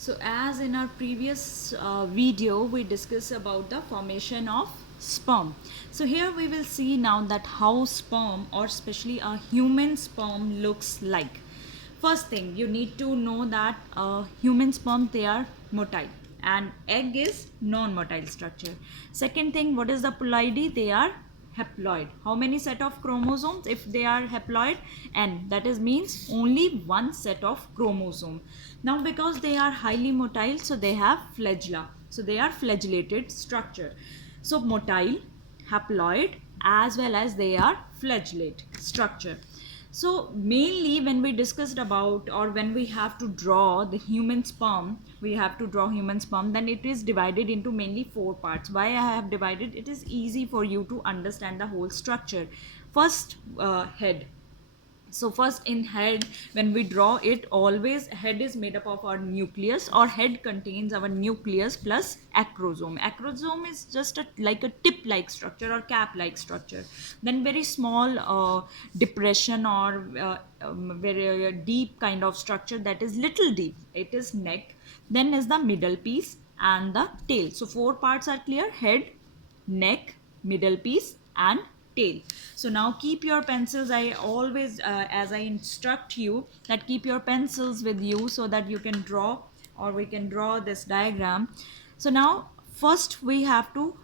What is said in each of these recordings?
So as in our previous video we discussed about the formation of sperm. So here we will see now that how sperm or especially a human sperm looks like. First thing you need to know that human sperm, they are motile and egg is non-motile structure. Second thing, what is the ploidy? They are haploid. How many set of chromosomes? If they are haploid, n, that is means only one set of chromosome. Now because they are highly motile, so they have flagella, so they are flagellated structure. So motile, haploid, as well as they are flagellate structure. So mainly when we discussed about, or when we have to draw the human sperm, we have to draw human sperm, then it is divided into mainly four parts. Why I have divided? It is easy for you to understand the whole structure. First, head. So first in head, when we draw it, always head is made up of our nucleus, or head contains our nucleus plus acrosome. Acrosome is just like a tip like structure or cap like structure. Then very small depression or very deep kind of structure, that is little deep, it is neck. Then is the middle piece and the tail. So four parts are clear: head, neck, middle piece and tail. So now keep your pencils. I always as I instruct you that keep your pencils with you so that you can draw, or we can draw this diagram. So now first we have to,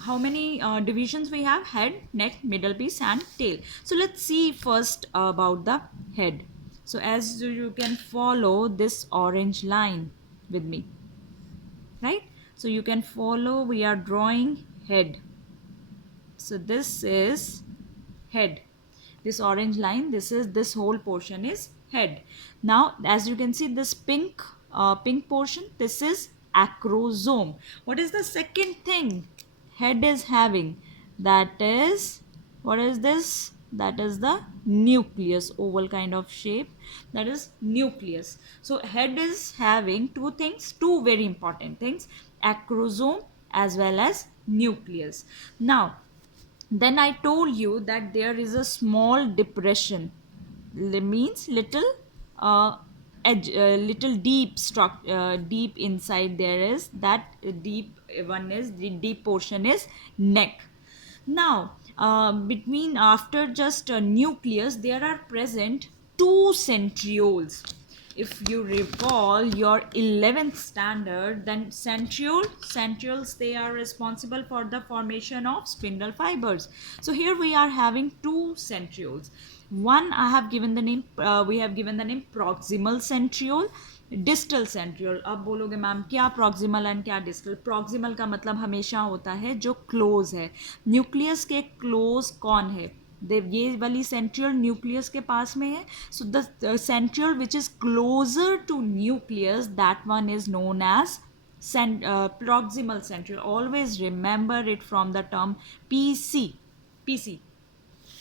how many divisions we have? Head, neck, middle piece and tail. So let's see first about the head. So as you can follow this orange line with me, right? So you can follow, we are drawing head. So this is head. This orange line, this whole portion is head. Now as you can see, this pink portion, this is acrosome. What is the second thing head is having? That is, what is this? That is the nucleus, oval kind of shape, that is nucleus. So head is having two things, two very important things: acrosome as well as nucleus. Now then I told you that there is a small depression, means little edge, little deep deep inside. There is that deep one, is the deep portion is neck. Now between, after just a nucleus, there are present two centrioles. If you recall your 11th standard, then centrioles, they are responsible for the formation of spindle fibers. So here we are having two centrioles. One I have given the name, we have given the name proximal centriole, distal centriole. अब बोलोगे ma'am क्या proximal and क्या distal? Proximal का मतलब हमेशा होता है जो क्लोज है. न्यूक्लियस के क्लोज कौन है? ये वाली सेंट्रियोल न्यूक्लियस के पास में है. So the centriole which is closer to nucleus, that one is known as proximal centriole. Always remember it from the term PC,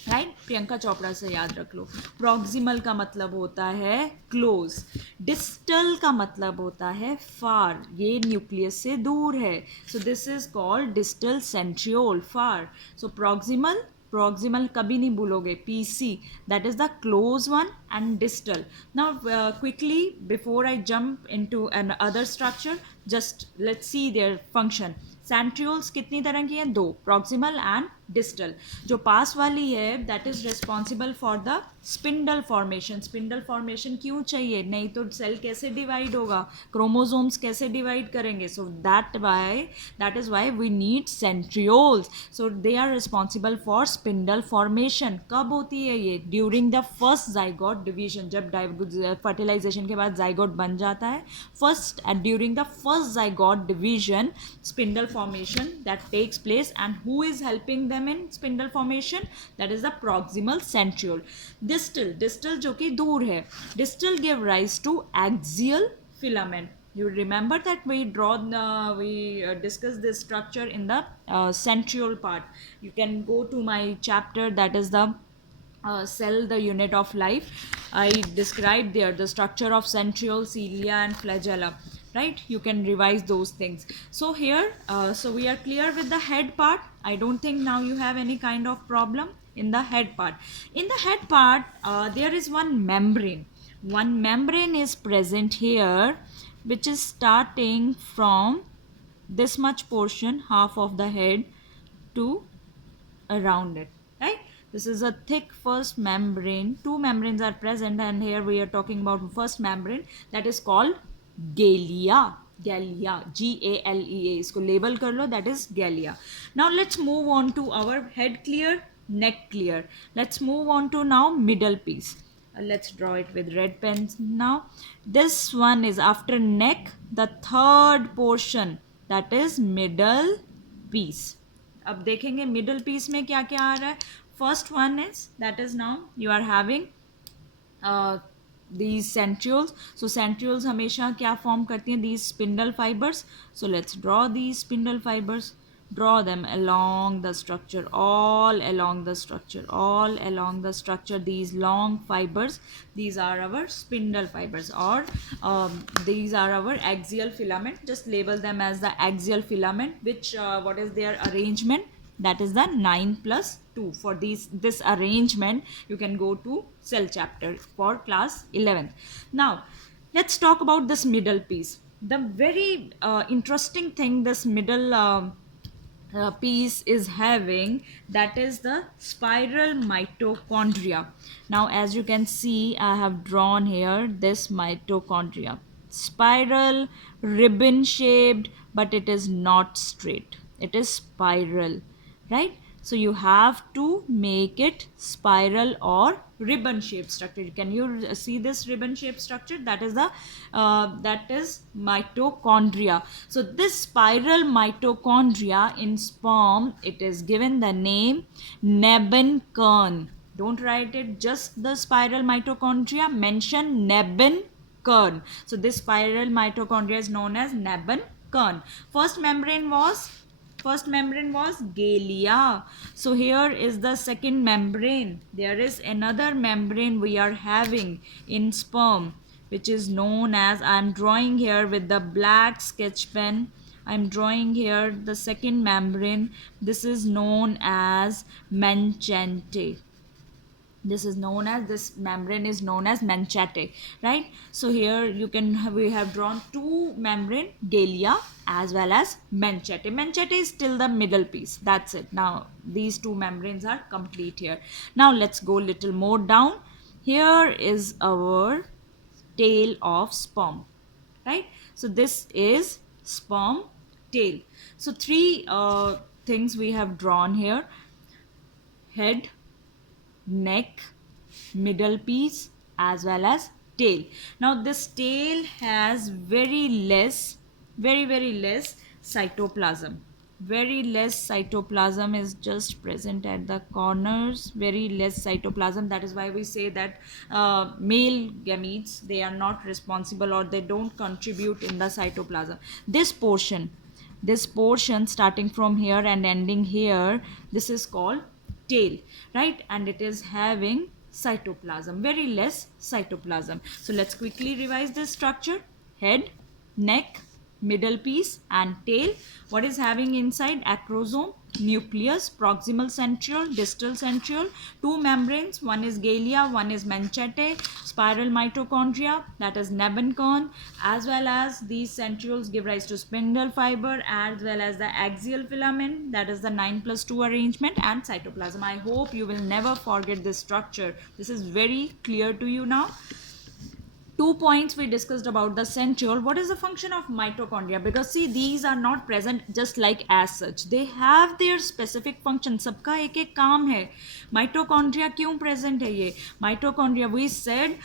right? Priyanka Chopra से याद रख लो. प्रॉक्सिमल का मतलब होता है क्लोज, डिस्टल का मतलब होता है फार, ये न्यूक्लियस से दूर है. So this is called distal centriole, far. So proximal कभी नहीं भूलोगे. PC, that is the close one, and distal. Now quickly before I jump into an other structure, just let's see their function. Centrioles कितनी तरह की हैं? दो, proximal and distal. जो पास वाली है that is responsible for the spindle formation. Spindle formation क्यों चाहिए? नहीं तो सेल कैसे डिवाइड होगा, क्रोमोसोम्स कैसे डिवाइड करेंगे? So that is why we need centrioles. So they are responsible for spindle formation. कब होती है ये? During the first zygote division. जब फर्टिलाइजेशन के बाद जाइगोट बन जाता है, first during the first zygote division spindle formation that takes place. And who is helping them in spindle formation? That is the proximal centriole. Distal जो कि दूर है, distal give rise to axial filament. You remember that we discussed this structure in the centriole part. You can go to my chapter, that is the cell, the unit of life. I described there the structure of centriole, cilia and flagella, right? You can revise those things. So here so we are clear with the head part. I don't think now you have any kind of problem in the head part. In the head part there is one membrane is present here. which is starting from this much portion, half of the head, to around it, right? This is a thick first membrane. Two membranes are present, and here we are talking about first membrane, that is called galea. Galea, Galea, इसको label कर लो, that is galea. Now let's move on to our head clear, neck clear. Let's move on to now middle piece. Let's draw it with red pens now. This one is after neck, the third portion, that is middle piece. अब देखेंगे middle piece में क्या क्या आ रहा है. First one is that is now you are having these centrioles. So centrioles हमेशा क्या form करती हैं, these spindle fibers. So let's draw these spindle fibers. Draw them along the structure, all along the structure, all along the structure. These long fibers, these are our spindle fibers, or these are our axial filament. Just label them as the axial filament, which what is their arrangement? That is the 9+2. For this arrangement, you can go to cell chapter for class 11th. Now, let's talk about this middle piece. The very interesting thing this middle piece is having, that is the spiral mitochondria. Now, as you can see, I have drawn here this mitochondria. Spiral, ribbon shaped, but it is not straight. It is spiral, right? So you have to make it spiral or ribbon shaped structure. Can you see this ribbon shaped structure? That is the that is mitochondria. So this spiral mitochondria in sperm, it is given the name Nebenkern. Don't write it just the spiral mitochondria, mention Nebenkern. So this spiral mitochondria is known as Nebenkern. First membrane was galea. So here is the second membrane. There is another membrane we are having in sperm, which is known as, I am drawing here with the black sketch pen, I am drawing here the second membrane. This is known as Mencente. This membrane is known as Mencete, right? So here we have drawn two membrane, galea as well as Mencete. Mencete is still the middle piece. That's it. Now these two membranes are complete here. Now let's go little more down. Here is our tail of sperm, right? So this is sperm tail. So three things we have drawn here: head, neck, middle piece, as well as tail. Now this tail has very less cytoplasm. Very less cytoplasm is just present at the corners. Very less cytoplasm. That is why we say that male gametes, they are not responsible, or they don't contribute in the cytoplasm. This portion starting from here and ending here, this is called tail, right? And it is having cytoplasm, very less cytoplasm. So let's quickly revise this structure: head, neck, middle piece, and tail. What is having inside? Acrosome, nucleus, proximal centriole, distal centriole, two membranes, one is galea, one is Mencete, spiral mitochondria, that is Nebenkorn, as well as these centrioles give rise to spindle fiber, as well as the axial filament, that is the 9+2 arrangement, and cytoplasm. I hope you will never forget this structure. This is very clear to you now. 2 points we discussed about the centriole. What is the function of mitochondria? Because see, these are not present just like as such. They have their specific function. सबका एक एक काम है. Mitochondria क्यों present है ये? Mitochondria, we said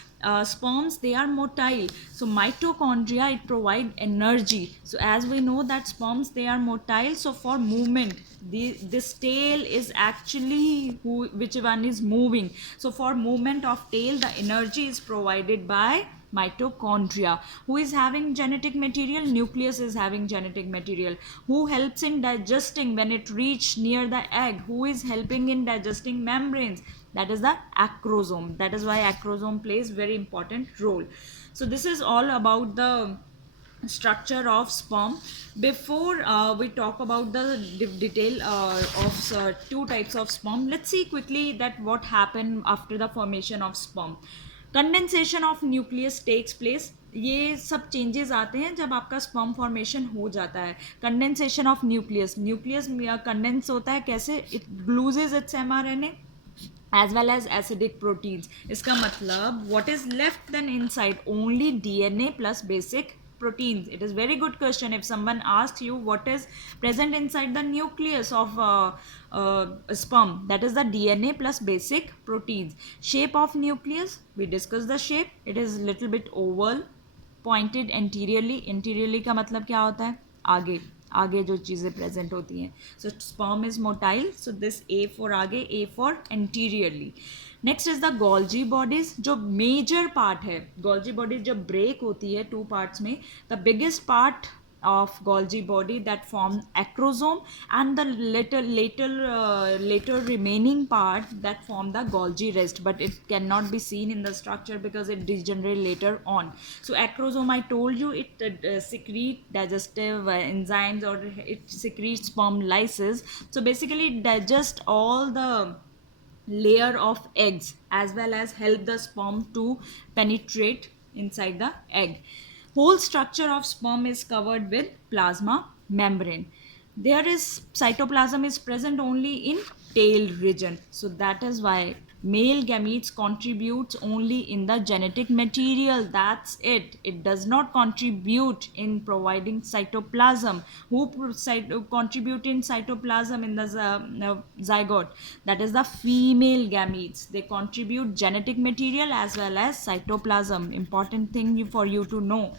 sperms, they are motile. So mitochondria, it provide energy. So as we know that sperms, they are motile. So for movement, this tail is actually which one is moving. So for movement of tail, the energy is provided by mitochondria. Who is having genetic material? Nucleus is having genetic material. Who helps in digesting when it reach near the egg? Who is helping in digesting membranes? That is the acrosome. That is why acrosome plays very important role. So this is all about the structure of sperm. Before we talk about the detail of two types of sperm, let's see quickly that what happened after the formation of sperm. Condensation of nucleus takes place. ये सब changes आते हैं जब आपका sperm formation हो जाता है. Condensation of nucleus, nucleus condense होता है कैसे, it loses it's mRNA as well as acidic proteins. इसका मतलब what is left then inside, only DNA plus basic proteins. It is very good question if someone asks you what is present inside the nucleus of sperm, that is the DNA plus basic proteins. Shape of nucleus, we discussed the shape. It is little bit oval, pointed anteriorly. Anteriorly का मतलब क्या होता है, आगे आगे जो चीज़ें present होती हैं. So sperm is motile, so this A for आगे, A for anteriorly. Next is the Golgi bodies. जो मेजर पार्ट है, गोल्जी बॉडीज जब ब्रेक होती है टू पार्ट्स में, the biggest part of Golgi body that form acrosome, and the later remaining part that form the Golgi rest, but it cannot be seen in the structure because it degenerate later on. So acrosome, I told you, it secrete digestive enzymes, or it secretes sperm lysis. So basically it digest all the layer of eggs as well as help the sperm to penetrate inside the egg. Whole structure of sperm is covered with plasma membrane. There is cytoplasm is present only in tail region, so that is why male gametes contributes only in the genetic material. That's it. It does not contribute in providing cytoplasm. Who contribute in cytoplasm in the zygote? That is the female gametes. They contribute genetic material as well as cytoplasm. Important thing for you to know.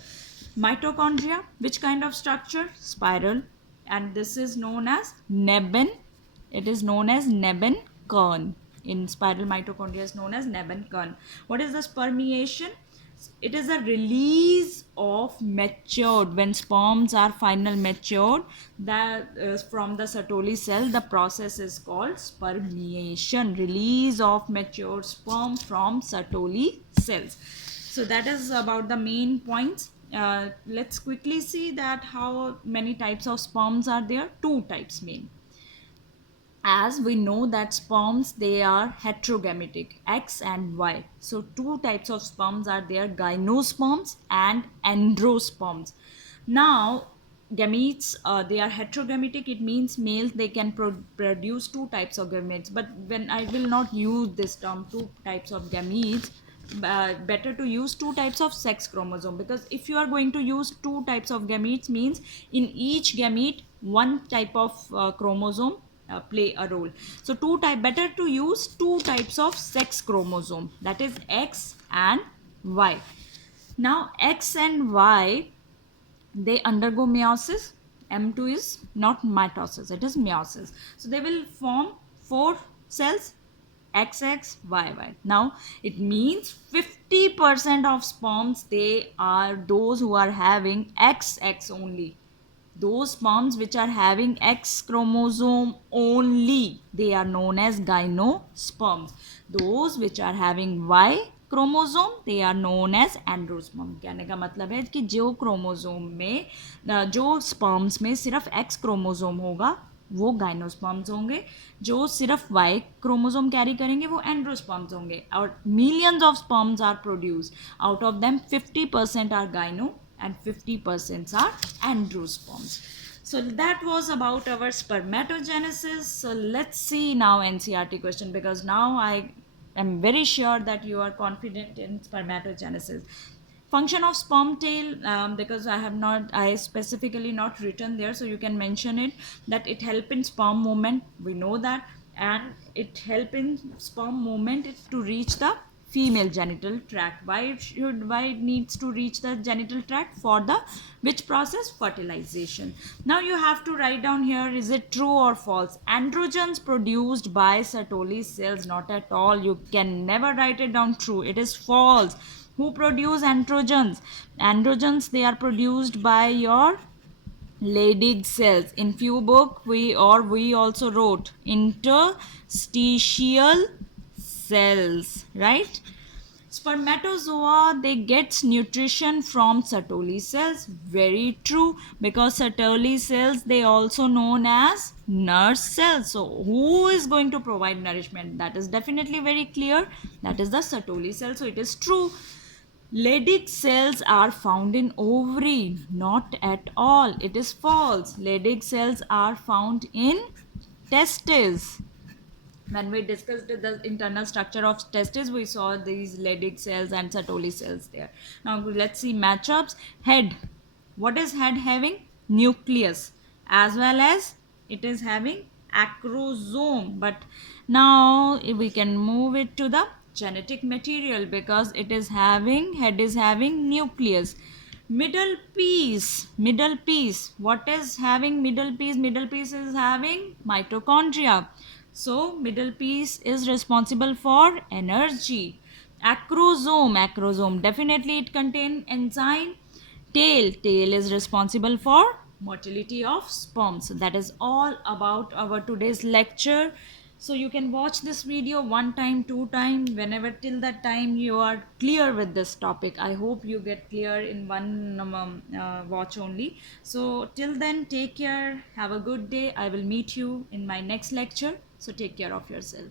Mitochondria, which kind of structure? Spiral, and this is known as Neben. It is known as Neben kern. In spiral, mitochondria is known as Neben kern. What is the spermiation? It is a release of matured, when sperms are final matured, that from the Sertoli cell, the process is called spermiation, release of matured sperm from Sertoli cells. So that is about the main points. Let's quickly see that how many types of sperms are there. Two types main. As we know that sperms, they are heterogametic, X and Y. So two types of sperms are there, gymnosperms and androsperms. Now gametes, they are heterogametic, it means males, they can produce two types of gametes. But when I will not use this term two types of gametes, better to use two types of sex chromosome, because if you are going to use two types of gametes, means in each gamete one type of chromosome play a role. So better to use two types of sex chromosome, that is X and Y. Now X and Y, they undergo meiosis. M2 is not mitosis, it is meiosis. So they will form four cells, XX, YY. Now it means 50% of sperms, they are those who are having XX only. Those sperms which are having X chromosome only, they are known as gymnosperms. Those which are having Y chromosome, they are known as androsperm. कहने का मतलब है कि जो chromosome में, जो sperms में सिर्फ एक्स क्रोमोजोम होगा वो गाइनोस्पर्म्स होंगे, जो सिर्फ वाई क्रोमोजोम कैरी करेंगे वो एंड्रोस्पर्म्स होंगे. और millions of sperms are produced, out of them 50% are gyno and 50% are androsperms. So that was about our spermatogenesis. So let's see now NCERT question, because now I am very sure that you are confident in spermatogenesis. Function of sperm tail, because I specifically not written there, so you can mention it, that it help in sperm movement, we know that, and it help in sperm movement to reach the female genital tract. Why it needs to reach the genital tract? For the which process? Fertilization. Now you have to write down here, is it true or false? Androgens produced by Sertoli cells? Not at all. You can never write it down true. It is false. Who produce androgens? Androgens, they are produced by your Leydig cells. In few book we also wrote interstitial cells, right? Spermatozoa, they get nutrition from Sertoli cells. Very true, because Sertoli cells, they also known as nurse cells. So who is going to provide nourishment? That is definitely very clear. That is the Sertoli cell. So it is true. Leydig cells are found in ovary. Not at all. It is false. Leydig cells are found in testes. When we discussed the internal structure of testes, we saw these Leydig cells and Sertoli cells there. Now let's see matchups. Head. What is head having? Nucleus, as well as it is having acrosome. But now we can move it to the genetic material, because it is having, head is having nucleus. Middle piece, what is having middle piece? Middle piece is having mitochondria. So middle piece is responsible for energy. Acrosome, definitely it contain enzyme. Tail is responsible for motility of sperm. So that is all about our today's lecture. So you can watch this video one time, two time, whenever, till that time you are clear with this topic. I hope you get clear in one watch only. So till then, take care, have a good day. I will meet you in my next lecture. So take care of yourself.